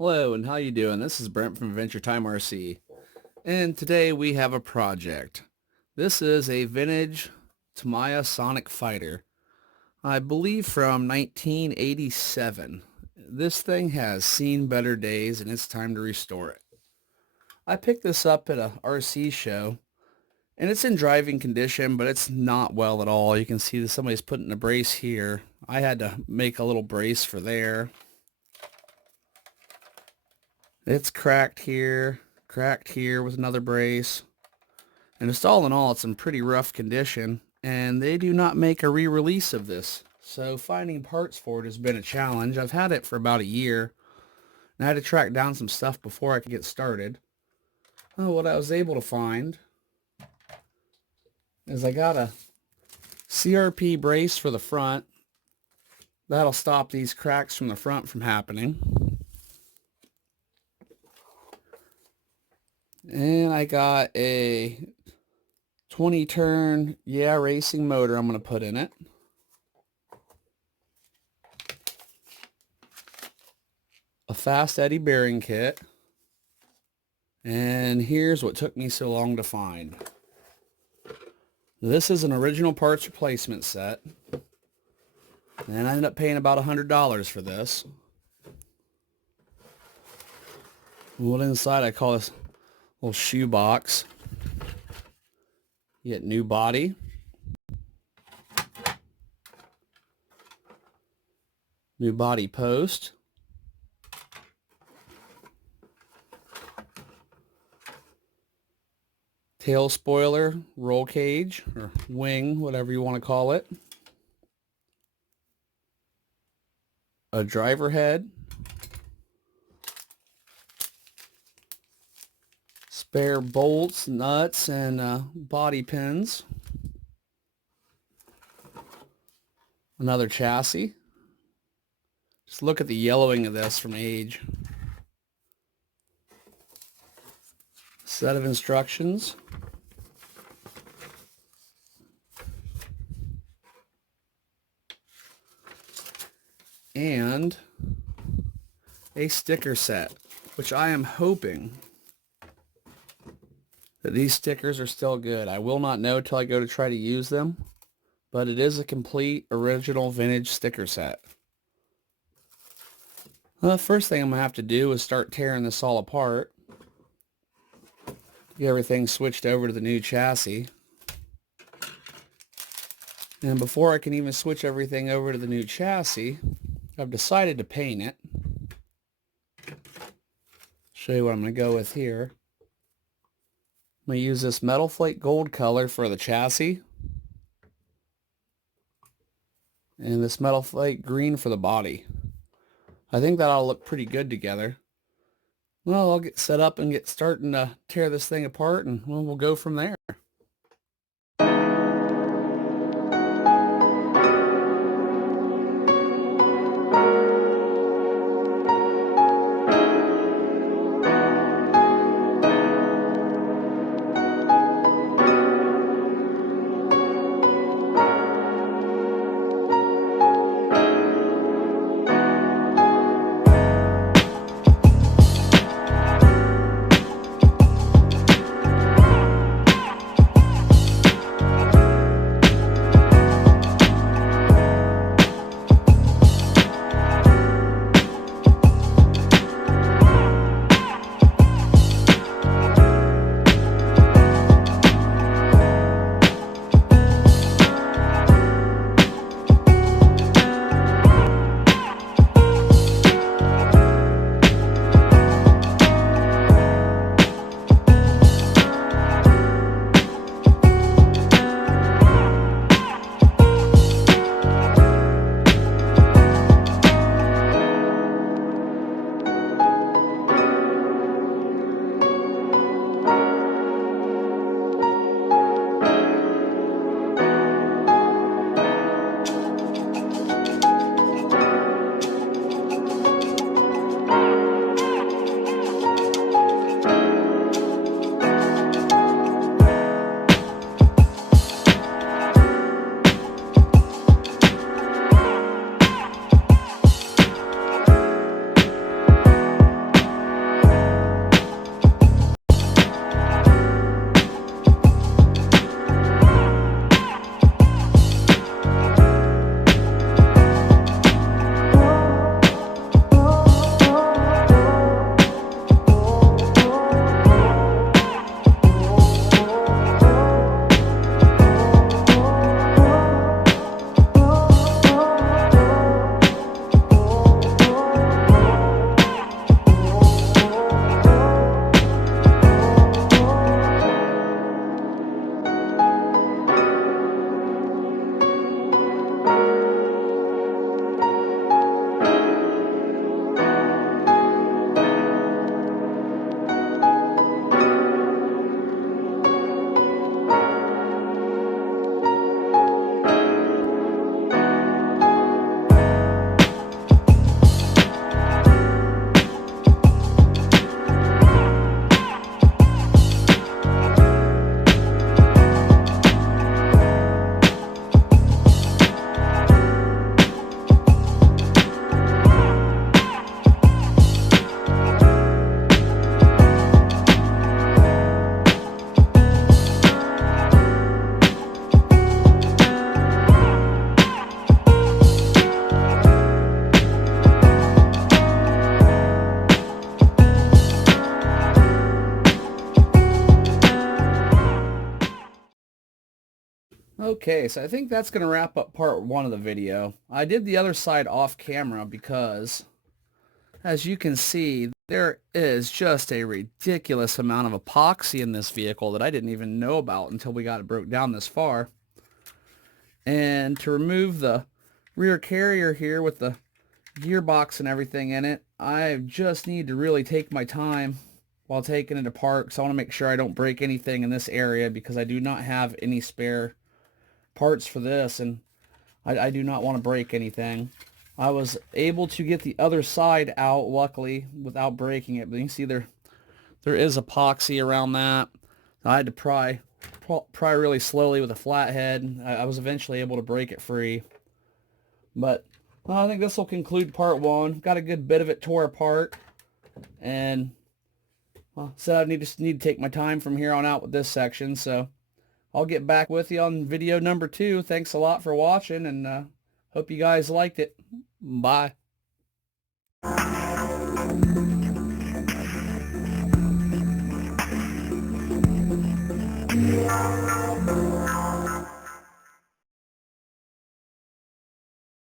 Hello, and how you doing? This is Brent from Adventure Time RC, and today we have a project. This is a vintage Tamiya Sonic Fighter, I believe from 1987. This thing has seen better days, and it's time to restore it. I picked this up at a RC show, and it's in driving condition, but it's not well at all. You can see that somebody's putting a brace here. I had to make a little brace for there. It's cracked here with another brace. And just all in all, it's in pretty rough condition, and they do not make a re-release of this. So finding parts for it has been a challenge. I've had it for about a year, and I had to track down some stuff before I could get started. What I was able to find is I got a CRP brace for the front. That'll stop these cracks from the front from happening. And I got a 20 turn racing motor I'm going to put in it. A fast eddy bearing kit. And here's what took me so long to find. This is an original parts replacement set. And I ended up paying about $100 for this. What inside I call this little shoe box. You get new body. New body post. Tail spoiler, roll cage, or wing, whatever you want to call it. A driver head. Spare bolts, nuts, and body pins. Another chassis. Just look at the yellowing of this from age. Set of instructions. And a sticker set, which I am hoping that these stickers are still good. I will not know till I go to try to use them, but it is a complete original vintage sticker set. The first thing I'm going to have to do is start tearing this all apart. Get everything switched over to the new chassis. And before I can even switch everything over to the new chassis, I've decided to paint it. Show you what I'm going to go with here. I'm going to use this metal flake gold color for the chassis. And this metal flake green for the body. I think that'll look pretty good together. Well, I'll get set up and get starting to tear this thing apart, and we'll go from there. Okay, so I think that's going to wrap up part one of the video. I did the other side off camera because, as you can see, there is just a ridiculous amount of epoxy in this vehicle that I didn't even know about until we got it broke down this far. And to remove the rear carrier here with the gearbox and everything in it, I just need to really take my time while taking it apart, because I want to make sure I don't break anything in this area, because I do not have any spare parts for this, and I do not want to break anything. I was able to get the other side out, luckily, without breaking it, but you can see there is epoxy around that. I had to pry really slowly with a flathead. I was eventually able to break it free. But I think this will conclude part one. Got a good bit of it tore apart, and so I need to take my time from here on out with this section. So I'll get back with you on video number 2. Thanks a lot for watching, and hope you guys liked it. Bye.